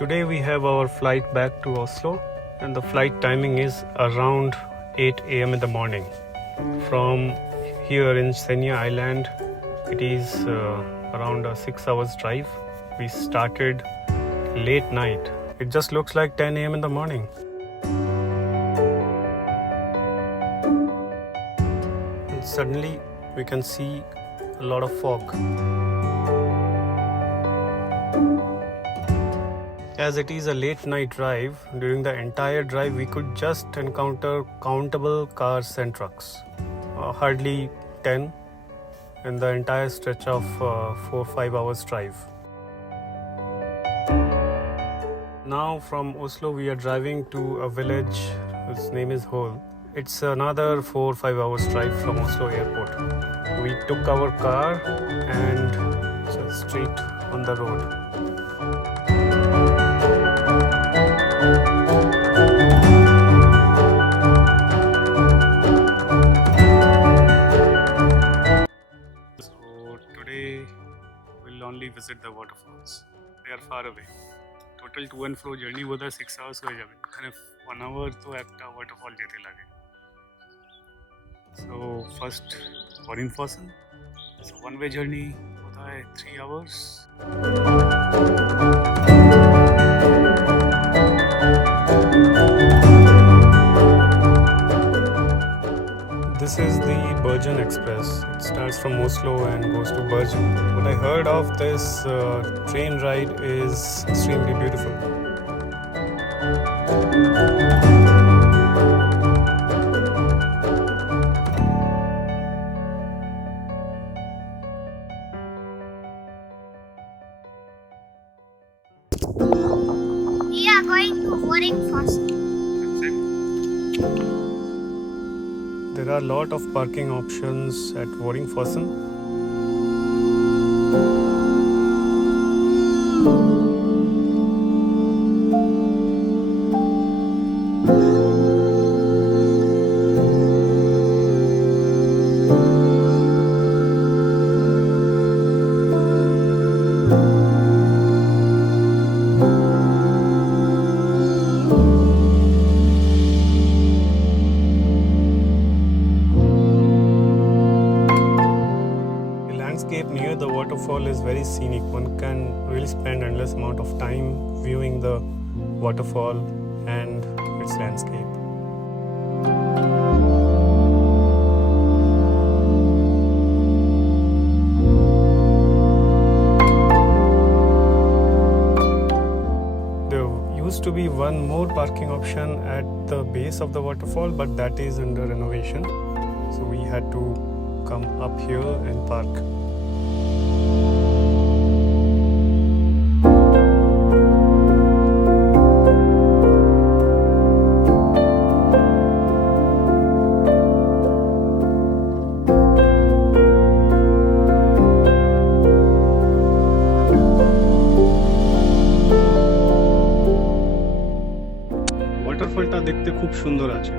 Today we have our flight back to Oslo, and the flight timing is around 8 a.m. in the morning. From here in Senja Island, it is around a 6 hours drive. We started late night. It just looks like 10 a.m. in the morning. And suddenly we can see a lot of fog. As it is a late night drive, during the entire drive we could just encounter countable cars and trucks. Hardly 10 in the entire stretch of 4-5 hours drive. Now from Oslo we are driving to a village whose name is Hol. It's another 4-5 hours drive from Oslo Airport. We took our car and just straight on the road. Today we'll only visit the waterfalls. They are far away. Total to and fro journey বোধ হয় 6 hours হয়ে যাবে, এখানে 1 hour তো একটা waterfall যেতে লাগে. So first Voringfossen. So one way journey বোধ হয় 3 hours. This is the Bergen Express. It starts from Oslo and goes to Bergen. What I heard of this train ride is extremely beautiful. We are going to Voringsfossen. There are a lot of parking options at Voringfossen. Near the waterfall is very scenic. One can really spend endless amount of time viewing the waterfall and its landscape. There used to be one more parking option at the base of the waterfall, but that is under renovation. So we had to come up here and park. ওয়াটারফলটা দেখতে খুব সুন্দর আছে।